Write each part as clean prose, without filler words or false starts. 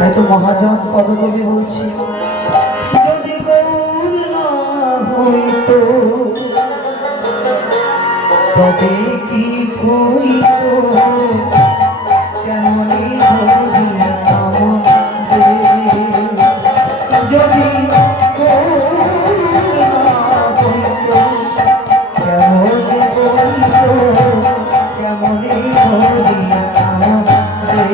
তাই তো মহাজন পদকবি বলছি, যদি গৌর না হইতো তবে কি হইতো, কেমনি ধরিতাম রে। যদি গৌর না হইতো কেমনি হইতো, কেমনি ধরিতাম রে।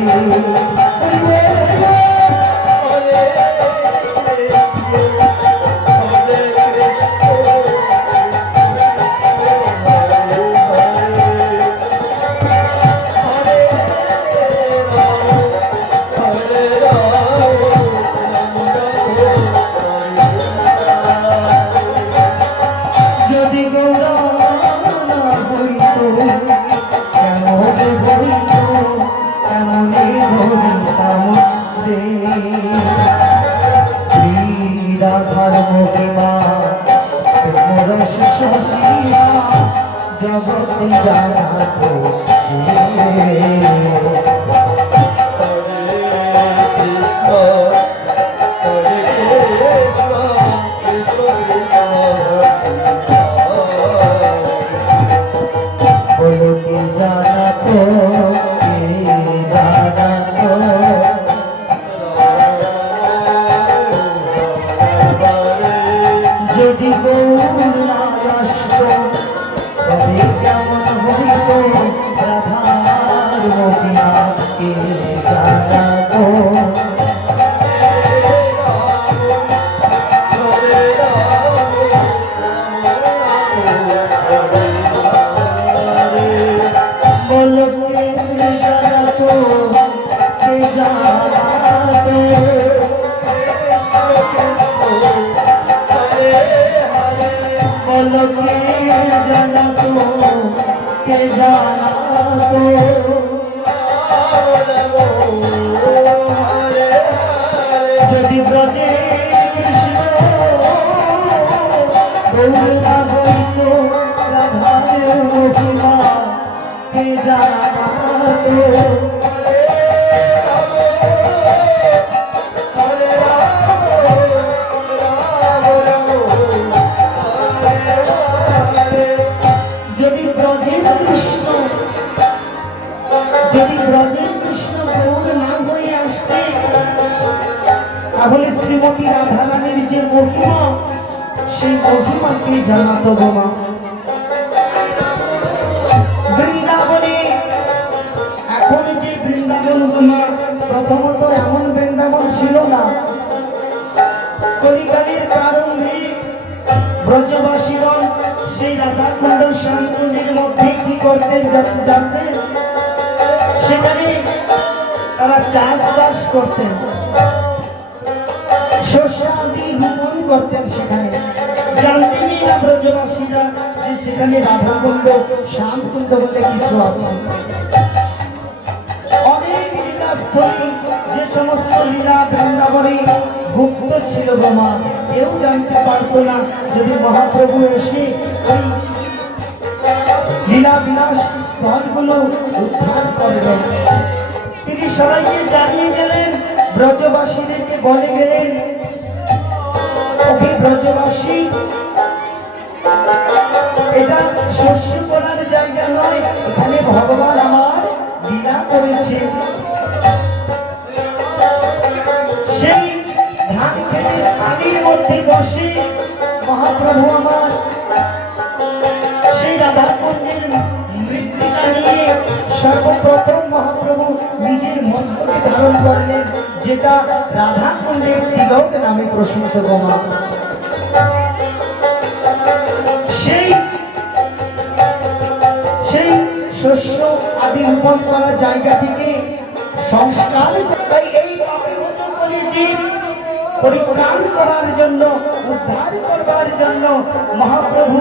জগতে জানা তো বলো কি জানা তো, জানা তো যদি গৌর না আসত তবে কেমন হইত, রাধার মহিমাকে জানাবো। বলো কে জানাতো, কে জানাতো, বলো কে জানাতো, কে জানাতো, যদি ব্রজে কৃষ্ণ গৌর না হইত, রাধার মহিমা কে জানাতো। যদি ব্রজের কৃষ্ণ, যদি ব্রজের কৃষ্ণ গৌর না হয়ে আসতে, তাহলে শ্রীমতী রাধারানীর যে মহিমা, সেই মহিমাকে জানাতো বোমা। বৃন্দাবনে এখন যে বৃন্দাবন বোমা, প্রথমত এমন বৃন্দাবন ছিল না। কলিকালের প্রারম্ভে ব্রজবাসীগণ সেই রাধাকুণ্ড শ্যামকুণ্ডের মধ্যে কি করতেন জানতেন? সেখানে তারা চাষবাস করতেন, শস্যাদি রোপণ করতেন। সেখানে জানতেনই না ব্রজবাসীরা যে সেখানে রাধাকুণ্ড শ্যামকুণ্ড বলে কিছু আছে। অনেক লীলাস্থলী, যে সমস্ত লীলা বৃন্দাবনে গুপ্ত ছিল বোমা, কেউ জানতে পারতো না। যদি মহাপ্রভু এসে ওই লীলা বিলাস স্থলগুলো উদ্ধার করবেন, তিনি সবাইকে জানিয়ে গেলেন, ব্রজবাসীদেরকে বলে গেলেন, ওকে ব্রজবাসী, এটা শস্য করার জায়গা নয়, এখানে ভগবান আমার লীলা করেছে। সেই ধান খেতের আলির মধ্যে বসে মহাপ্রভু আমার সেই রাধাকুণ্ডের মৃত্তিকা নিয়ে সর্বপ্রথম মহাপ্রভু নিজের মস্তকে ধারণ করলেন, যেটা রাধাকুণ্ডের তিলক নামে প্রসিদ্ধ বোমা। সেই সেই শস্য আদি রোপণ করা জায়গাটিকে সংস্কার, তাই এই পাপিহত কলিজীব পরিত্রাণ করার জন্য, উদ্ধার করবার জন্য মহাপ্রভু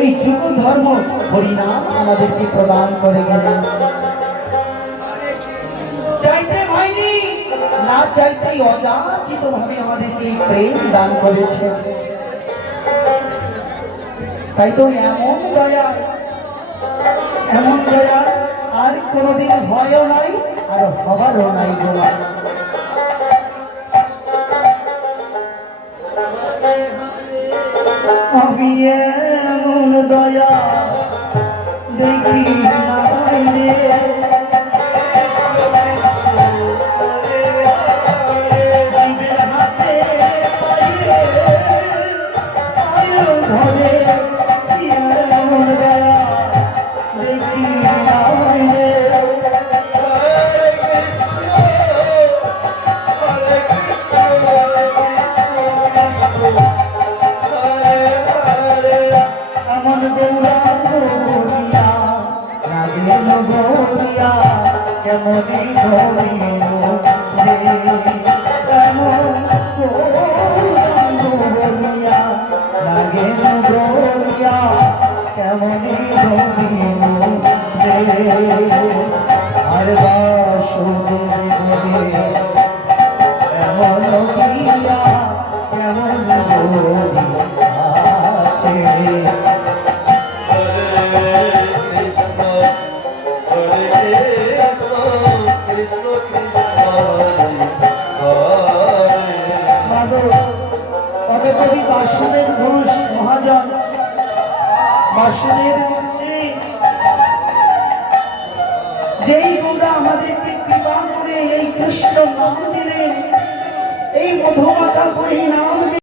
এই যুগ ধর্ম হরিনাম আমাদেরকে প্রদান করে গেলেন। চাইতে হয়নি, না চাইতেই অযাচিত ভাবে আমাদেরকে প্রেম দান করেছে। তাই তো এমন দয়া, এমন দয়া আর কোনোদিন হয়ও নাই আর হবারও নাই। আমি এমন দয়া দেখি নাই রে জীবের হাতে পাইয়ে আয়ো ধরে এমন দয়া দেখি নাই রে এমন গৌরাঙ্গ গরিয়া রাগে নগরিয়া কেমনি ধরিল রে এমন গৌরাঙ্গ গরিয়া রাগে নগরিয়া কেমনি ধরিল রে আর বাসুদেব এমন গিয়া কেমন আছে কবি বাসুদেব ঘোষ মহাজন বাসুদেব হচ্ছে যেই গৌরা আমাদেরকে কৃপা করে এই কৃষ্ণ নাম দিলেন, এই মধুমাতা করে নাম